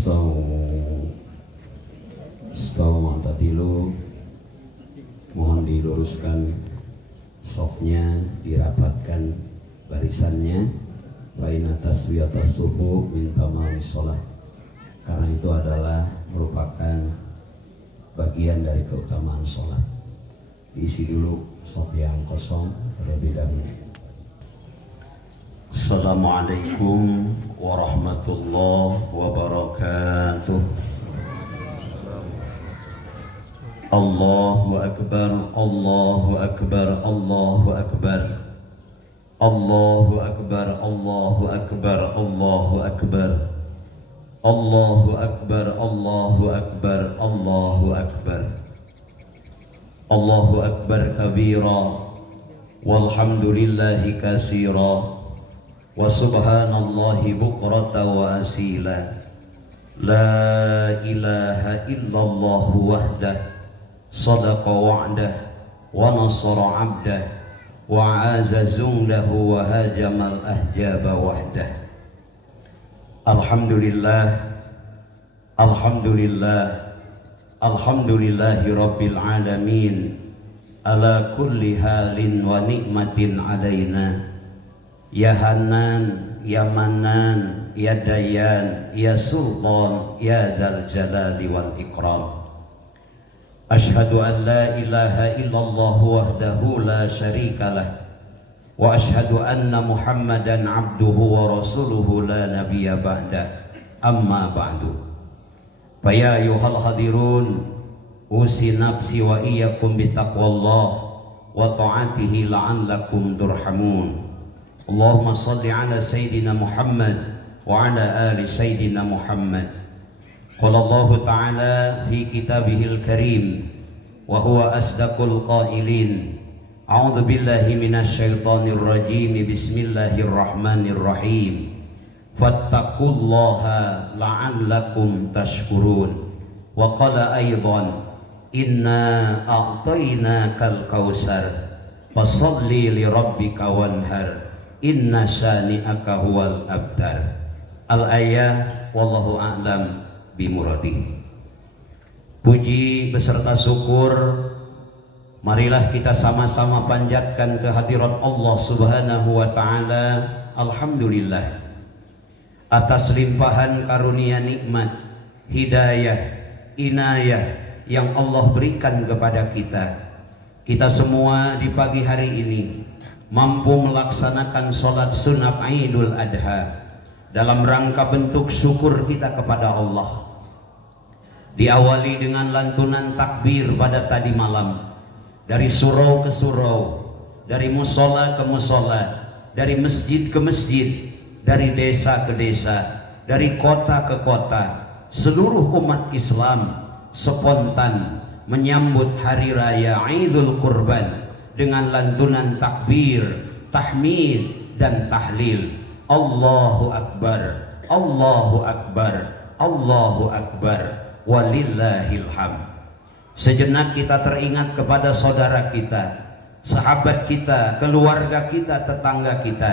Stau ma'tadilu, mohon diluruskan sofnya, dirapatkan barisannya. Baina taswiyatas sufu min tamami sholat, karena itu adalah merupakan bagian dari keutamaan sholat. Diisi dulu sof yang kosong terlebih dahulu. Assalamualaikum warahmatullahi wabarakatuh. Allahu akbar, Allahu akbar, Allahu akbar. Allahu akbar, Allahu akbar, Allahu akbar. Allahu akbar, Allahu akbar, Allahu akbar. Allahu akbar kabira, walhamdulillahi katsira, wa subhanallahi bukrata wa asila. La ilaha illallah wahdah, sadaqa wa'dah, wa nasara 'abdah, wa'aza zunglahu wa hajamal ahjaba wahdah. Alhamdulillah, Alhamdulillah, Alhamdulillahi rabbil alamin, ala kulli halin wa ni'matin alaina. Ya Hanan, Ya Manan, Ya Dayan, Ya Sultan, Ya Dzal Jalali wal Ikram. Ashhadu an la ilaha illallah wahdahu la syarika lah, wa ashhadu anna Muhammadan abduhu wa rasuluhu la nabiyya ba'dah. Amma ba'du. Fa ya ayyuhal hadirun, usi nafsi wa iyyakum bitaqwallah wa ta'atihi la'allakum turhamun. Allahumma salli ala sayyidina Muhammad wa ala ali sayyidina Muhammad. Qala Allah Ta'ala fi kitabihil karim wa huwa asdaqul qailin. A'udzu billahi minasy syaithanir rajim. Bismillahirrahmanirrahim. Fattaqullaha la'allakum tashkurun. Wa qala aidan inna a'tainakal kautsar fasholli li rabbika wanhar inna syani'aka huwal abtar. Al-ayah wallahu a'lam bimuradi. Puji beserta syukur marilah kita sama-sama panjatkan kehadirat Allah Subhanahu wa taala. Alhamdulillah atas limpahan karunia nikmat, hidayah, inayah yang Allah berikan kepada kita. Kita semua di pagi hari ini mampu melaksanakan sholat sunat Idul Adha dalam rangka bentuk syukur kita kepada Allah. Diawali dengan lantunan takbir pada tadi malam, dari surau ke surau, dari musola ke musola, dari masjid ke masjid, dari desa ke desa, dari kota ke kota. Seluruh umat Islam spontan menyambut hari raya Idul Kurban dengan lantunan takbir, tahmid dan tahlil. Allahu Akbar, Allahu Akbar, Allahu Akbar, walillahil hamd. Sejenak kita teringat kepada saudara kita, sahabat kita, keluarga kita, tetangga kita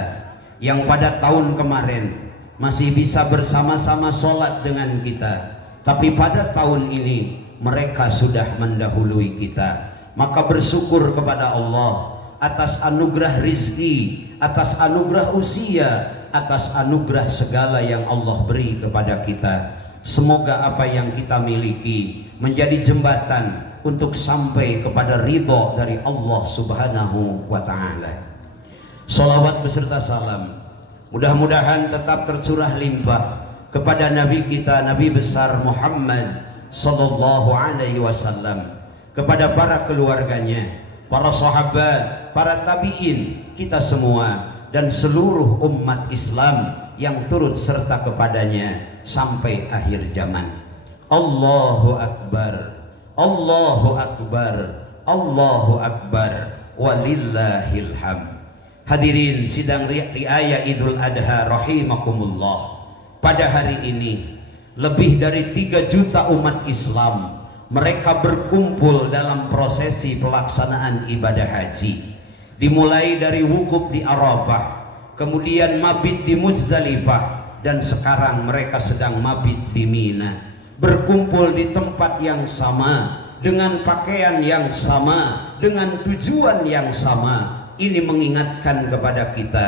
yang pada tahun kemarin masih bisa bersama-sama sholat dengan kita, tapi pada tahun ini mereka sudah mendahului kita. Maka bersyukur kepada Allah atas anugerah rizki, atas anugerah usia, atas anugerah segala yang Allah beri kepada kita. Semoga apa yang kita miliki menjadi jembatan untuk sampai kepada ridho dari Allah Subhanahu wa ta'ala. Salawat beserta salam mudah-mudahan tetap tercurah limpah kepada Nabi kita, Nabi besar Muhammad sallallahu alaihi wasallam, kepada para keluarganya, para sahabat, para tabi'in, kita semua dan seluruh umat Islam yang turut serta kepadanya sampai akhir zaman. Allahu Akbar, Allahu Akbar, Allahu Akbar, walillahil hamd. Hadirin sidang riaya Idul Adha rahimakumullah. Pada hari ini lebih dari 3 juta umat Islam mereka berkumpul dalam prosesi pelaksanaan ibadah haji. Dimulai dari wukuf di Arafah, kemudian mabit di Muzdalifah, dan sekarang mereka sedang mabit di Mina, berkumpul di tempat yang sama, dengan pakaian yang sama, dengan tujuan yang sama. Ini mengingatkan kepada kita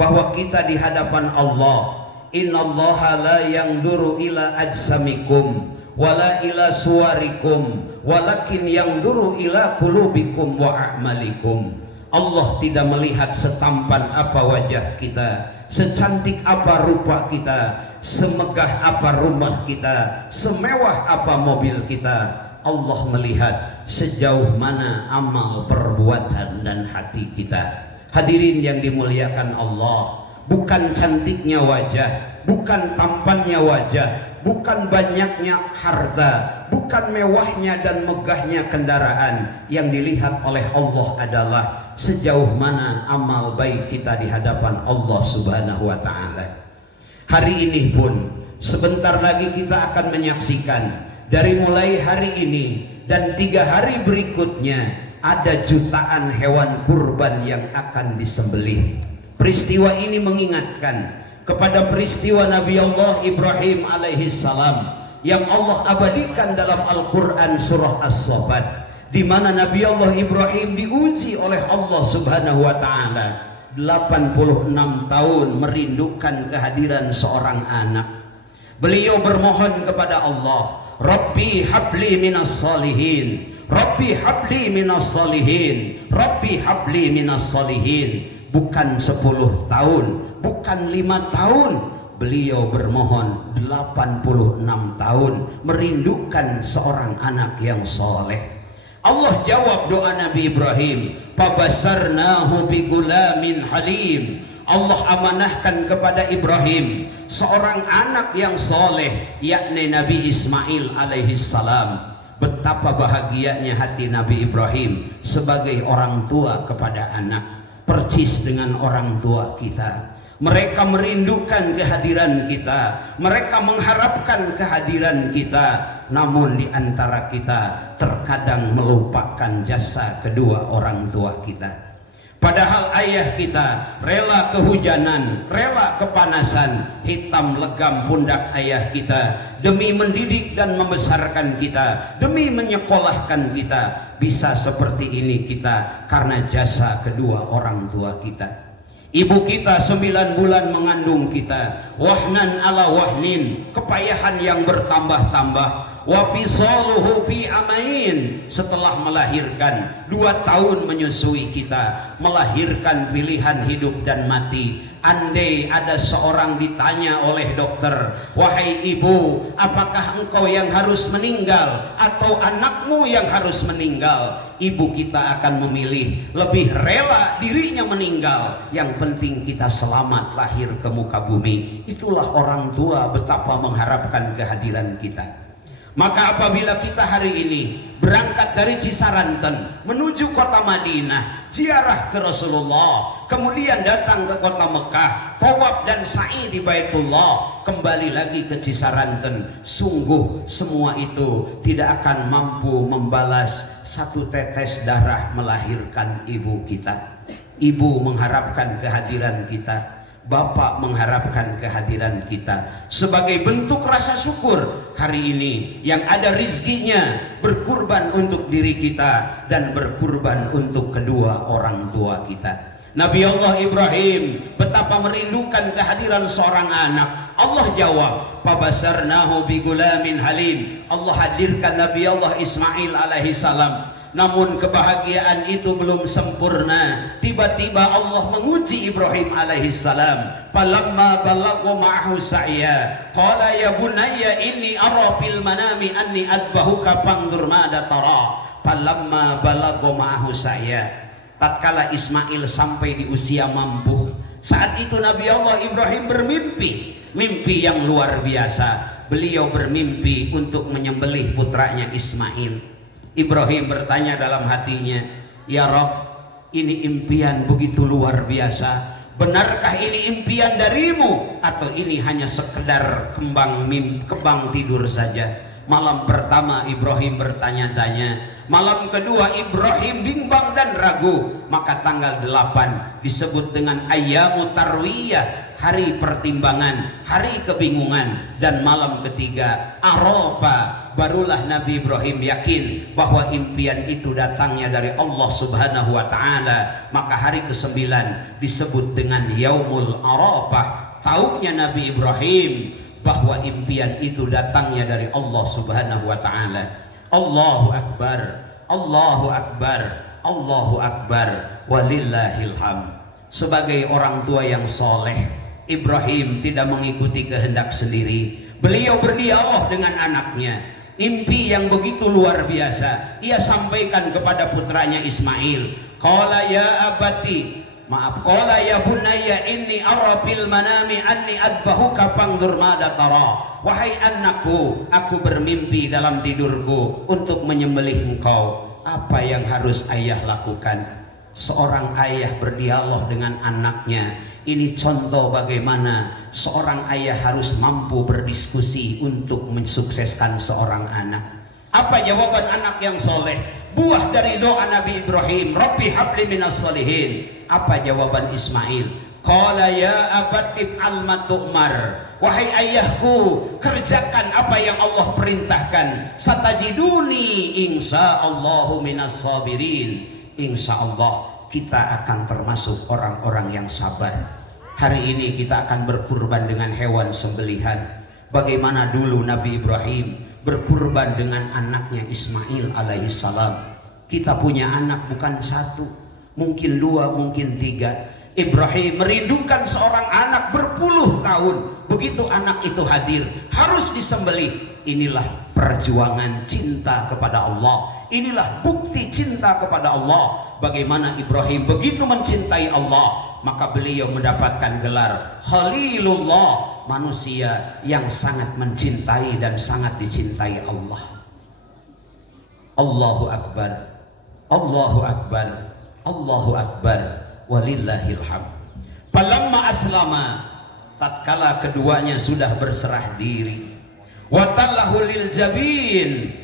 bahwa kita di hadapan Allah. Innallaha la yanzuru ila ajsamikum wala ila suwarikum walakin yanzuru ila qulubikum wa a'malikum. Allah tidak melihat setampan apa wajah kita, secantik apa rupa kita, semegah apa rumah kita, semewah apa mobil kita. Allah melihat sejauh mana amal, perbuatan dan hati kita. Hadirin yang dimuliakan Allah, bukan cantiknya wajah, bukan tampannya wajah, bukan banyaknya harta, bukan mewahnya dan megahnya kendaraan. Yang dilihat oleh Allah adalah sejauh mana amal baik kita di hadapan Allah Subhanahu wa ta'ala. Hari ini pun sebentar lagi kita akan menyaksikan, dari mulai hari ini dan 3 hari berikutnya, ada jutaan hewan kurban yang akan disembelih. Peristiwa ini mengingatkan kepada peristiwa Nabi Allah Ibrahim alaihissalam yang Allah abadikan dalam Al-Quran surah As-Saffat, di mana Nabi Allah Ibrahim diuji oleh Allah Subhanahu wa ta'ala 86 tahun merindukan kehadiran seorang anak. Beliau bermohon kepada Allah, Rabbi habli minas salihin, Rabbi habli minas salihin, Rabbi habli minas salihin. Bukan 10 tahun, bukan 5 tahun, beliau bermohon 86 tahun merindukan seorang anak yang soleh. Allah jawab doa Nabi Ibrahim, Fabasarnahu bigulamin halim. Allah amanahkan kepada Ibrahim seorang anak yang soleh, yakni Nabi Ismail alaihissalam. Betapa bahagianya hati Nabi Ibrahim sebagai orang tua kepada anak, persis dengan orang tua kita. Mereka merindukan kehadiran kita, mereka mengharapkan kehadiran kita. Namun di antara kita terkadang melupakan jasa kedua orang tua kita. Padahal ayah kita rela kehujanan, rela kepanasan, hitam legam pundak ayah kita demi mendidik dan membesarkan kita, demi menyekolahkan kita. Bisa seperti ini kita karena jasa kedua orang tua kita. Ibu kita 9 bulan mengandung kita, wahnan ala wahnin, kepayahan yang bertambah-tambah. Wa fisaluhu fi amain, setelah melahirkan 2 tahun menyusui kita, melahirkan pilihan hidup dan mati. Andai ada seorang ditanya oleh dokter, wahai ibu, apakah engkau yang harus meninggal atau anakmu yang harus meninggal? Ibu kita akan memilih, lebih rela dirinya meninggal, yang penting kita selamat lahir ke muka bumi. Itulah orang tua betapa mengharapkan kehadiran kita. Maka apabila kita hari ini berangkat dari Cisaranten menuju kota Madinah, ziarah ke Rasulullah, kemudian datang ke kota Mekah, tawaf dan sa'i di Baitullah, kembali lagi ke Cisaranten, sungguh semua itu tidak akan mampu membalas 1 tetes darah melahirkan ibu kita. Ibu mengharapkan kehadiran kita, bapak mengharapkan kehadiran kita. Sebagai bentuk rasa syukur, hari ini yang ada rizkinya berkurban untuk diri kita dan berkurban untuk kedua orang tua kita. Nabi Allah Ibrahim betapa merindukan kehadiran seorang anak. Allah jawab, Fabasarnahu bigulamin halim. Allah hadirkan Nabi Allah Ismail alaihissalam. Namun kebahagiaan itu belum sempurna. Tiba-tiba Allah menguji Ibrahim alaihissalam. Falamma balagha ma'ahu sa'ya qala ya bunayya inni ara fil manami anni adbahuka fangdur mada tara. Falamma balagha ma'ahu sa'ya, tatkala Ismail sampai di usia mampu, saat itu Nabi Allah Ibrahim bermimpi, mimpi yang luar biasa. Beliau bermimpi untuk menyembelih putranya Ismail. Ibrahim bertanya dalam hatinya, ya Rabb, ini impian begitu luar biasa. Benarkah ini impian darimu atau ini hanya sekedar kembang tidur saja? Malam pertama Ibrahim bertanya-tanya, malam kedua Ibrahim bimbang dan ragu. Maka tanggal 8 disebut dengan ayyamu tarwiyah, hari pertimbangan, hari kebingungan, dan malam ketiga Arafah, barulah Nabi Ibrahim yakin bahwa impian itu datangnya dari Allah Subhanahu wa taala. Maka hari ke-9 disebut dengan Yaumul Arafah. Taunya Nabi Ibrahim bahwa impian itu datangnya dari Allah Subhanahu wa taala. Allahu akbar, Allahu akbar, Allahu akbar, walillahil hamd. Sebagai orang tua yang soleh, Ibrahim tidak mengikuti kehendak sendiri. Beliau berdialog dengan anaknya. Mimpi yang begitu luar biasa ia sampaikan kepada putranya Ismail. Qala ya abati, qala ya bunayya inni ara fil manami anni adbahuka fangdur mada tara. Wahai anakku, aku bermimpi dalam tidurku untuk menyembelih engkau. Apa yang harus ayah lakukan? Seorang ayah berdialog dengan anaknya. Ini contoh bagaimana seorang ayah harus mampu berdiskusi untuk mensukseskan seorang anak. Apa jawaban anak yang soleh? Buah dari doa Nabi Ibrahim, Rabbi habli minas solihin. Apa jawaban Ismail? Qala ya abatib al matu'mar. Wahai ayahku, kerjakan apa yang Allah perintahkan. Satajiduni insyaallahu minas sabirin. Insya Allah kita akan termasuk orang-orang yang sabar. Hari ini kita akan berkurban dengan hewan sembelihan. Bagaimana dulu Nabi Ibrahim berkurban dengan anaknya Ismail alaihissalam. Kita punya anak bukan satu, mungkin dua, mungkin tiga. Ibrahim merindukan seorang anak berpuluh tahun. Begitu anak itu hadir, harus disembelih. Inilah perjuangan cinta kepada Allah. Inilah bukti cinta kepada Allah. Bagaimana Ibrahim begitu mencintai Allah, maka beliau mendapatkan gelar Khalilullah, manusia yang sangat mencintai dan sangat dicintai Allah. Allahu Akbar, Allahu Akbar, Allahu Akbar, walillahil hamd. Falamma aslama, tatkala keduanya sudah berserah diri, watallahu lil jabin,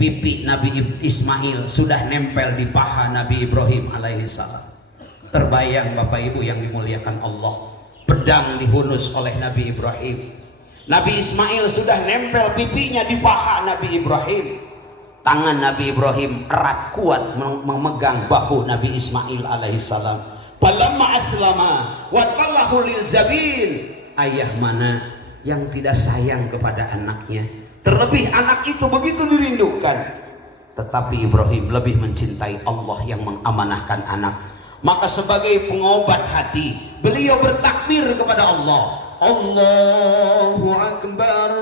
pipi Nabi Ismail sudah nempel di paha Nabi Ibrahim alaihissalam. Terbayang Bapak Ibu yang dimuliakan Allah, pedang dihunus oleh Nabi Ibrahim. Nabi Ismail sudah nempel pipinya di paha Nabi Ibrahim. Tangan Nabi Ibrahim erat kuat memegang bahu Nabi Ismail alaihissalam. Falamma aslama wa tallahu lil jabin. Ayah mana yang tidak sayang kepada anaknya? Terlebih anak itu begitu dirindukan. Tetapi Ibrahim lebih mencintai Allah yang mengamanahkan anak. Maka sebagai pengobat hati, beliau bertakbir kepada Allah. Allahu Akbar,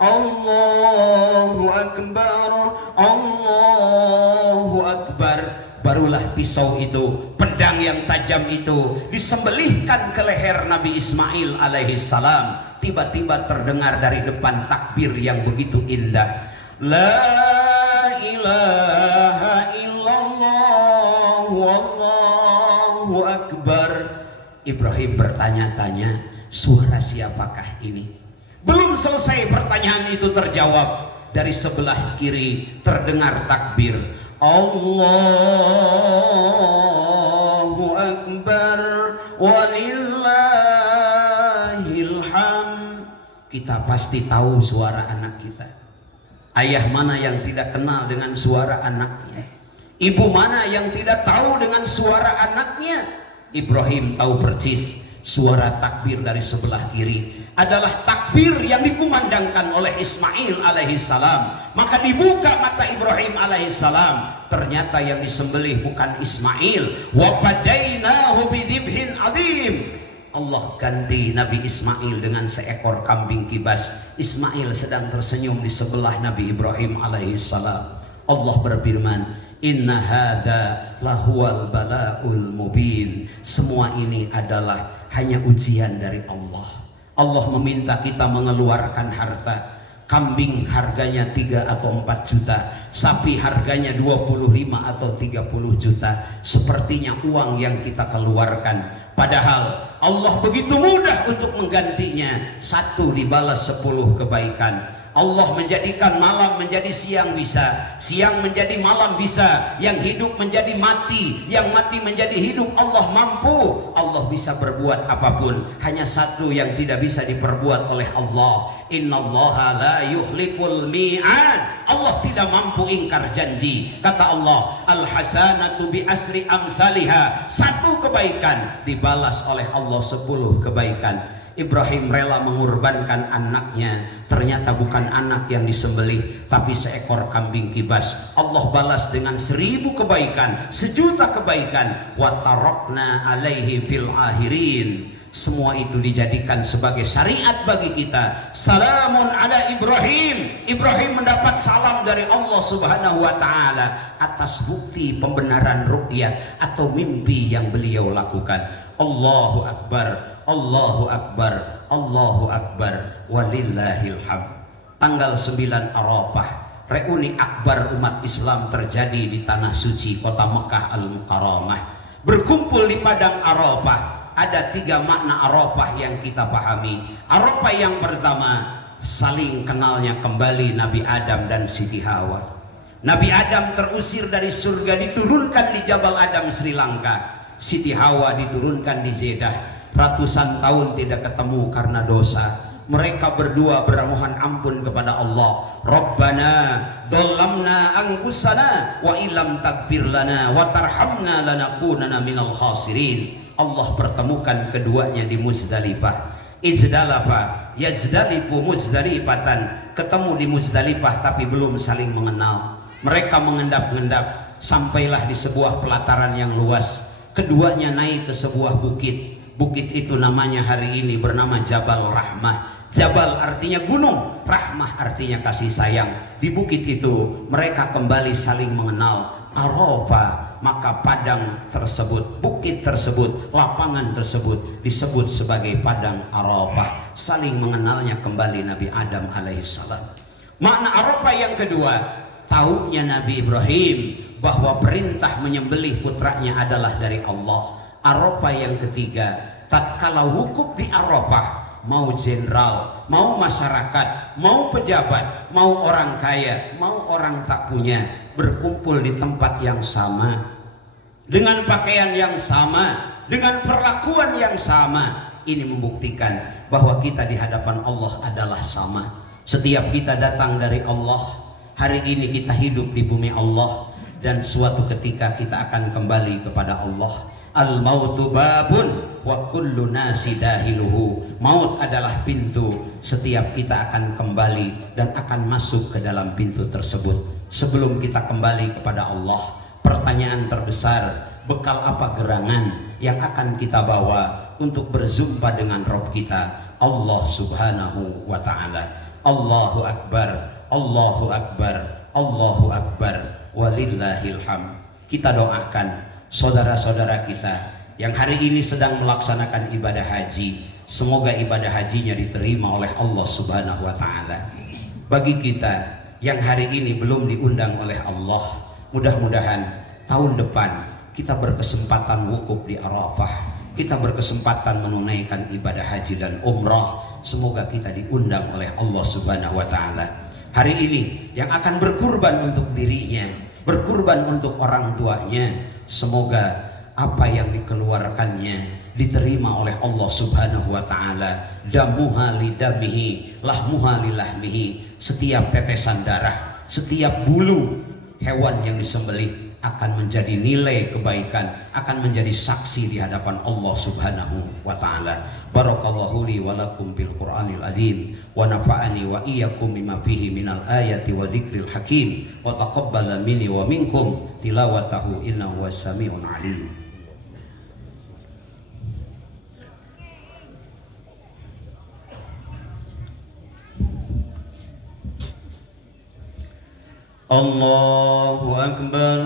Allahu Akbar, Allahu Akbar. Barulah pisau itu, pedang yang tajam itu disembelihkan ke leher Nabi Ismail alaihissalam. Tiba-tiba terdengar dari depan takbir yang begitu indah. La ilaha illallah wallahu akbar. Ibrahim bertanya-tanya, suara siapakah ini? Belum selesai pertanyaan itu terjawab, dari sebelah kiri terdengar takbir. Allahu akbar walillahil hamd. Kita pasti tahu suara anak kita. Ayah mana yang tidak kenal dengan suara anaknya? Ibu mana yang tidak tahu dengan suara anaknya? Ibrahim tahu persis suara takbir dari sebelah kiri adalah takbir yang dikumandangkan oleh Ismail alaihissalam. Maka dibuka mata Ibrahim alaihissalam, ternyata yang disembelih bukan Ismail. Wa fadainahu bidibhin adim. Allah ganti Nabi Ismail dengan seekor kambing kibas. Ismail sedang tersenyum di sebelah Nabi Ibrahim alaihissalam. Allah berfirman, inna hadza lahuwal balaul mubin. Semua ini adalah hanya ujian dari Allah. Allah meminta kita mengeluarkan harta. Kambing harganya 3 atau 4 juta, sapi harganya 25 atau 30 juta. Sepertinya uang yang kita keluarkan, padahal Allah begitu mudah untuk menggantinya. 1 dibalas 10 kebaikan. Allah menjadikan malam menjadi siang bisa, siang menjadi malam bisa, yang hidup menjadi mati, yang mati menjadi hidup. Allah mampu, Allah bisa berbuat apapun. Hanya satu yang tidak bisa diperbuat oleh Allah, innallaha la yuhliful mi'ad. Allah tidak mampu ingkar janji. Kata Allah, al hasanatu bi asri amsalihha, satu kebaikan dibalas oleh Allah 10 kebaikan. Ibrahim rela mengorbankan anaknya, ternyata bukan anak yang disembelih tapi seekor kambing kibas. Allah balas dengan 1000 kebaikan, 1.000.000 kebaikan. Wa tarakna alaihi fil akhirin. Semua itu dijadikan sebagai syariat bagi kita. Salamun ala Ibrahim. Ibrahim mendapat salam dari Allah Subhanahu wa taala atas bukti pembenaran ru'yat atau mimpi yang beliau lakukan. Allahu akbar, Allahu akbar, Allahu akbar, walillahil hamd. Tanggal 9 Arafah, reuni akbar umat Islam terjadi di tanah suci kota Mekah Al-Mukarramah. Berkumpul di padang Arafah. Ada 3 makna Arafah yang kita pahami. Arafah yang pertama, saling kenalnya kembali Nabi Adam dan Siti Hawa. Nabi Adam terusir dari surga, diturunkan di Jabal Adam Sri Lanka. Siti Hawa diturunkan di Jeddah. Ratusan tahun tidak ketemu karena dosa. Mereka berdua bermohon ampun kepada Allah. Rabbana dhallamna anfusana wa illam taghfir lana wa tarhamna lanakunanna minal khasirin. Allah pertemukan keduanya di Muzdalifah. Izdalafa yazdalifu Muzdalifatan. Ketemu di Muzdalifah tapi belum saling mengenal. Mereka mengendap-endap sampailah di sebuah pelataran yang luas. Keduanya naik ke sebuah bukit. Bukit itu namanya hari ini bernama Jabal Rahmah. Jabal artinya gunung, Rahmah artinya kasih sayang. Di bukit itu mereka kembali saling mengenal. Arafah, maka padang tersebut, bukit tersebut, lapangan tersebut disebut sebagai padang Arafah. Saling mengenalnya kembali Nabi Adam alaihissalam. Makna Arafah yang kedua, taunya Nabi Ibrahim bahwa perintah menyembelih putranya adalah dari Allah. Arafah yang ketiga, tatkala wukuf di Arafah, mau jenderal, mau masyarakat, mau pejabat, mau orang kaya, mau orang tak punya, berkumpul di tempat yang sama, dengan pakaian yang sama, dengan perlakuan yang sama. Ini membuktikan bahwa kita di hadapan Allah adalah sama. Setiap kita datang dari Allah. Hari ini kita hidup di bumi Allah, dan suatu ketika kita akan kembali kepada Allah. Al-mautu babun wa kullu nasi dahiluhu. Maut adalah pintu, setiap kita akan kembali dan akan masuk ke dalam pintu tersebut. Sebelum kita kembali kepada Allah, pertanyaan terbesar, bekal apa gerangan yang akan kita bawa untuk berjumpa dengan Rabb kita, Allah Subhanahu wa ta'ala. Allahu akbar, Allahu akbar, Allahu akbar, walillahil hamd. Kita doakan saudara-saudara kita yang hari ini sedang melaksanakan ibadah haji, semoga ibadah hajinya diterima oleh Allah Subhanahu wa ta'ala. Bagi kita yang hari ini belum diundang oleh Allah, mudah-mudahan tahun depan kita berkesempatan wukuf di Arafah, kita berkesempatan menunaikan ibadah haji dan umrah. Semoga kita diundang oleh Allah Subhanahu wa ta'ala. Hari ini yang akan berkurban untuk dirinya, berkurban untuk orang tuanya, semoga apa yang dikeluarkannya diterima oleh Allah Subhanahu wa ta'ala. Damuha lidamihi, lahmuha lilahmihi. Setiap tetesan darah, setiap bulu hewan yang disembelih akan menjadi nilai kebaikan, akan menjadi saksi di hadapan Allah Subhanahu wa ta'ala. Barakallahu li wa lakum bil Qur'anil azim wa nafa'ani wa iyyakum bima fihi minal ayati wa dzikril hakim wa taqabbala minni wa minkum tilawatahu innahu was-sami'un alim. Allahu akbar,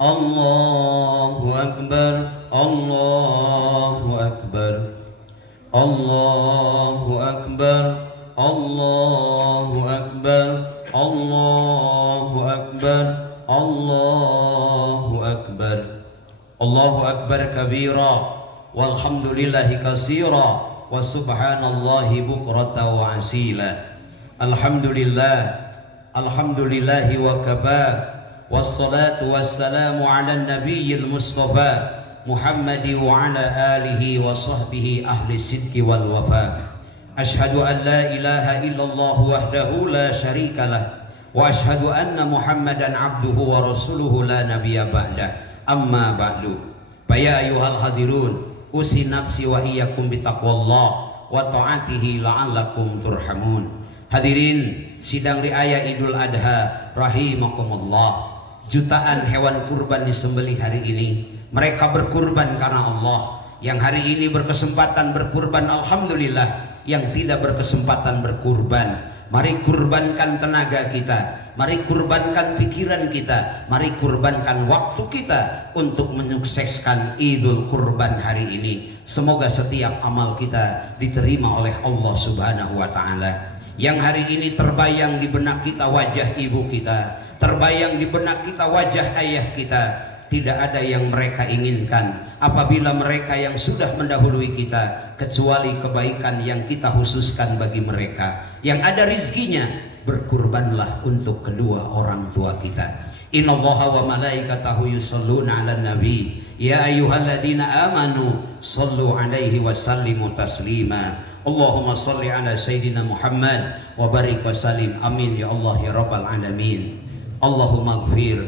Allahu akbar, Allahu akbar, Allahu akbar, Allahu akbar, Allahu akbar, Allahu akbar, Allahu akbar kabira, walhamdulillahi katsira, wa subhanallahi bukrata wa asila. Alhamdulillah, alhamdulillahi wa kafa, wassalatu wassalamu ala nabiyil mustafa Muhammadi wa ala alihi wa sahbihi ahli sidqi wal wafa. Ashhadu an la ilaha illallah wahdahu la syarikalah, wa ashhadu anna Muhammadan abduhu wa rasuluhu la nabiyya ba'dah. Amma ba'du. Faya ayuhal hadirun, usi nafsi wa iyyakum bitaqwallah wa ta'atihi la'allakum turhamun. Hadirin sidang riaya Idul Adha rahimakumullah. Jutaan hewan kurban disembelih hari ini. Mereka berkurban karena Allah. Yang hari ini berkesempatan berkurban, alhamdulillah. Yang tidak berkesempatan berkurban, mari kurbankan tenaga kita, mari kurbankan pikiran kita, mari kurbankan waktu kita untuk menyukseskan Idul Kurban hari ini. Semoga setiap amal kita diterima oleh Allah Subhanahu wa Ta'ala. Yang hari ini terbayang di benak kita wajah ibu kita, terbayang di benak kita wajah ayah kita. Tidak ada yang mereka inginkan apabila mereka yang sudah mendahului kita, kecuali kebaikan yang kita khususkan bagi mereka. Yang ada rizkinya, berkurbanlah untuk kedua orang tua kita. Innallaha wa malaikatahu yusholluna 'alan nabi ya ayyuhalladzina amanu shallu 'alaihi wa sallimu taslima. Allahumma shalli ala sayyidina Muhammad wa barik wa sallim. Amin ya Allah ya rabbal alamin. Allahumma ighfir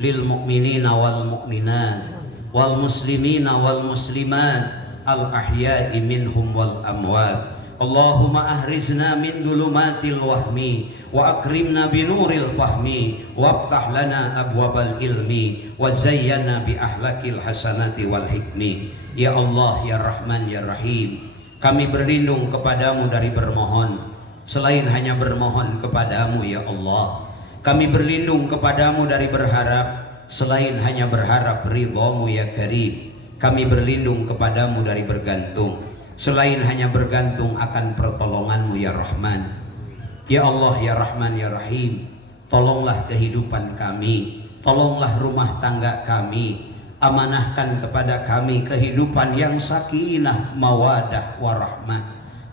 lil mu'minina wal mu'minat wal muslimina wal muslimat al ahya'i minhum wal amwat. Allahumma ahrizna min dulumatil wahmi wa akrimna binuril fahmi waftah lana abwabal ilmi wa zayyana bi ahlakil hasanati wal hikmi. Ya Allah ya Rahman ya Rahim, kami berlindung kepadamu dari bermohon selain hanya bermohon kepadamu ya Allah. Kami berlindung kepadamu dari berharap selain hanya berharap ridhamu ya Karim. Kami berlindung kepadamu dari bergantung selain hanya bergantung akan pertolonganmu ya Rahman. Ya Allah ya Rahman ya Rahim, tolonglah kehidupan kami, tolonglah rumah tangga kami, amanahkan kepada kami kehidupan yang sakinah mawadah warahmah.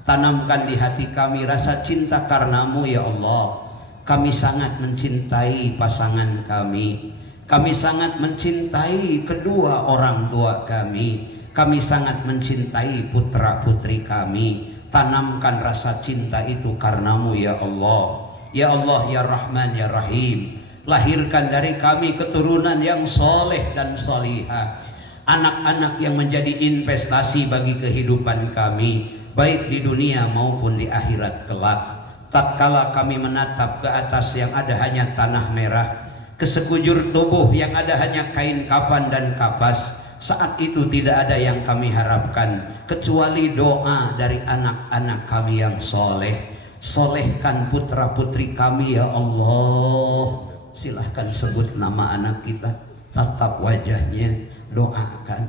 Tanamkan di hati kami rasa cinta karenamu ya Allah. Kami sangat mencintai pasangan kami, kami sangat mencintai kedua orang tua kami, kami sangat mencintai putra putri kami. Tanamkan rasa cinta itu karenamu ya Allah. Ya Allah ya Rahman ya Rahim, lahirkan dari kami keturunan yang soleh dan solihah, anak-anak yang menjadi investasi bagi kehidupan kami, baik di dunia maupun di akhirat kelak. Tatkala kami menatap ke atas yang ada hanya tanah merah, ke sekujur tubuh yang ada hanya kain kapan dan kapas, saat itu tidak ada yang kami harapkan kecuali doa dari anak-anak kami yang soleh. Solehkan putra putri kami ya Allah. Silahkan sebut nama anak kita, tatap wajahnya, doakan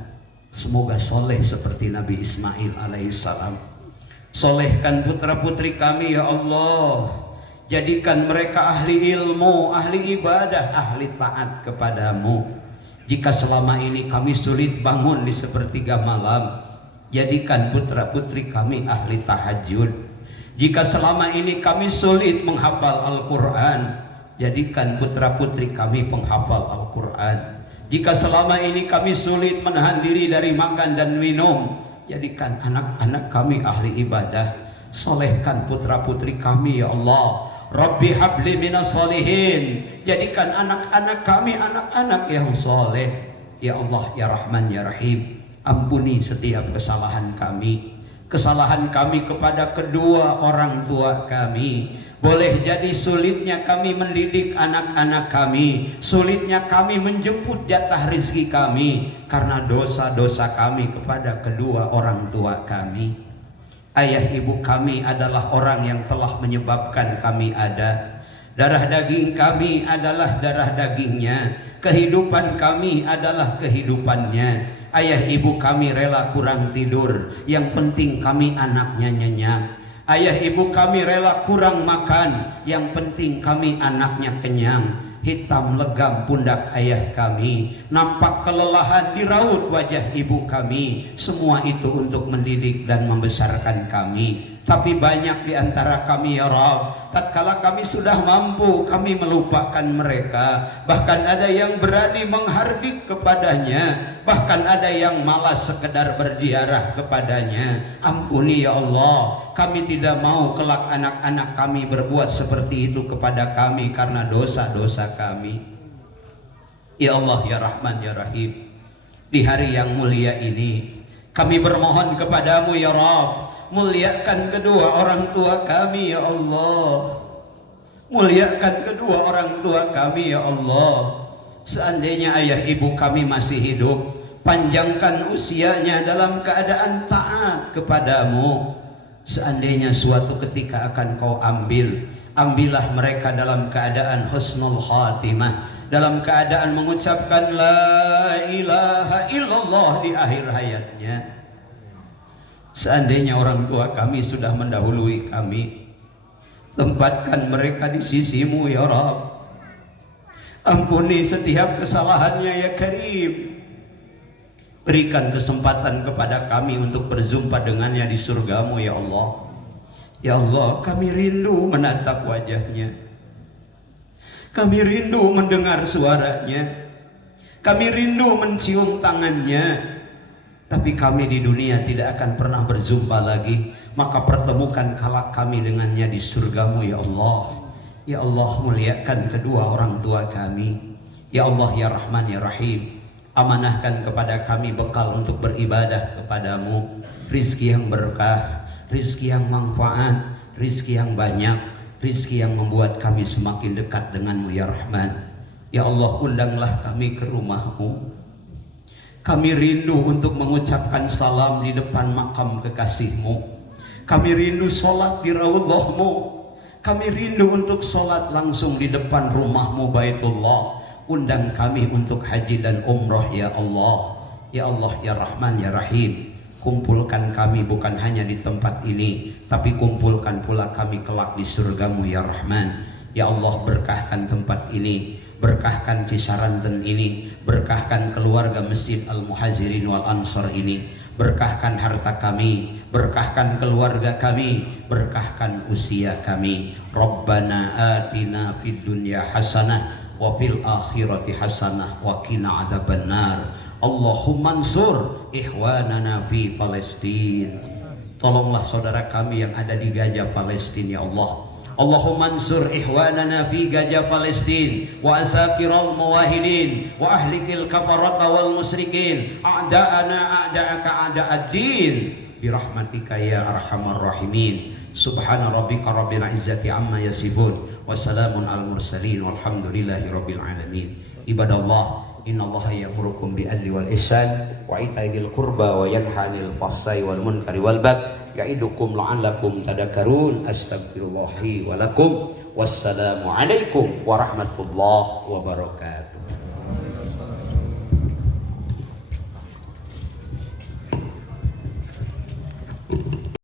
semoga soleh seperti Nabi Ismail alaihissalam. Solehkan putra putri kami ya Allah, jadikan mereka ahli ilmu, ahli ibadah, ahli taat kepadamu. Jika selama ini kami sulit bangun di sepertiga malam, jadikan putra putri kami ahli tahajud. Jika selama ini kami sulit menghafal Al-Quran, jadikan putra putri kami penghafal Al-Quran. Jika selama ini kami sulit menahan diri dari makan dan minum, jadikan anak-anak kami ahli ibadah. Solehkan putra putri kami ya Allah. Rabbi habli minas solihin, jadikan anak-anak kami anak-anak yang soleh. Ya Allah ya Rahman ya Rahim, ampuni setiap kesalahan kami, kesalahan kami kepada kedua orang tua kami. Boleh jadi sulitnya kami mendidik anak-anak kami, sulitnya kami menjemput jatah rezeki kami karena dosa-dosa kami kepada kedua orang tua kami. Ayah ibu kami adalah orang yang telah menyebabkan kami ada. Darah daging kami adalah darah dagingnya, kehidupan kami adalah kehidupannya. Ayah ibu kami rela kurang tidur, yang penting kami anaknya nyenyak. Ayah ibu kami rela kurang makan, yang penting kami anaknya kenyang. Hitam legam pundak ayah kami, nampak kelelahan di raut wajah ibu kami. Semua itu untuk mendidik dan membesarkan kami. Tapi banyak di antara kami ya Rabb, tatkala kami sudah mampu, kami melupakan mereka. Bahkan ada yang berani menghardik kepadanya, bahkan ada yang malas sekedar berziarah kepadanya. Ampuni ya Allah, kami tidak mau kelak anak-anak kami berbuat seperti itu kepada kami karena dosa-dosa kami. Ya Allah ya Rahman ya Rahim, di hari yang mulia ini kami bermohon kepadamu ya Rabb, muliakan kedua orang tua kami ya Allah. Muliakan kedua orang tua kami ya Allah. Seandainya ayah ibu kami masih hidup, panjangkan usianya dalam keadaan taat kepadamu. Seandainya suatu ketika akan kau ambillah mereka dalam keadaan husnul khatimah, dalam keadaan mengucapkan la ilaha illallah di akhir hayatnya. Seandainya orang tua kami sudah mendahului kami, tempatkan mereka di sisimu ya Rabb. Ampuni setiap kesalahannya ya Karim. Berikan kesempatan kepada kami untuk berjumpa dengannya di surgamu ya Allah. Ya Allah, kami rindu menatap wajahnya, kami rindu mendengar suaranya, kami rindu mencium tangannya. Tapi kami di dunia tidak akan pernah berjumpa lagi. Maka pertemukan kelak kami dengannya di surgamu ya Allah. Ya Allah, muliakan kedua orang tua kami. Ya Allah ya Rahman ya Rahim, amanahkan kepada kami bekal untuk beribadah kepadamu. Rizki yang berkah, rizki yang manfaat, rizki yang banyak, rizki yang membuat kami semakin dekat denganmu ya Rahman. Ya Allah, undanglah kami ke rumahmu. Kami rindu untuk mengucapkan salam di depan makam kekasihmu. Kami rindu sholat di raudhahmu. Kami rindu untuk sholat langsung di depan rumahmu Baitullah. Undang kami untuk haji dan umrah ya Allah. Ya Allah ya Rahman ya Rahim, kumpulkan kami bukan hanya di tempat ini, tapi kumpulkan pula kami kelak di surgamu ya Rahman. Ya Allah, berkahkan tempat ini, berkahkan Cisaranten ini, berkahkan keluarga Masjid Al-Muhajirin wal Ansar ini, berkahkan harta kami, berkahkan keluarga kami, berkahkan usia kami. Rabbana atina fid dunya hasanah wa fil akhirati hasanah wa qina adzabannar. Allahumma ansur ikhwanana fi Palestin. Tolonglah saudara kami yang ada di Gaza Palestina ya Allah. Allahumma ansur ikhwanana fi Gaza Palestin wa asakiral muwahidin wa ahlikil kafarata wal musyrikin a'da'ana a'da'aka a'da'ad-din birahmatika ya arhamar rahimin. Subhana rabbika rabbil izzati amma yasifun wa salamun al mursalin walhamdulillahi rabbil alamin. Ibadallah, innallaha ya'murukum bil adli wal ihsan wa ita'i dzil qurba wa yanha 'anil fahsya'i wal munkari wal baghi ya'idukum la'allakum tadakkarun. Astaghfirullahi wa lakum. Wassalamu alaikum warahmatullahi wabarakatuh.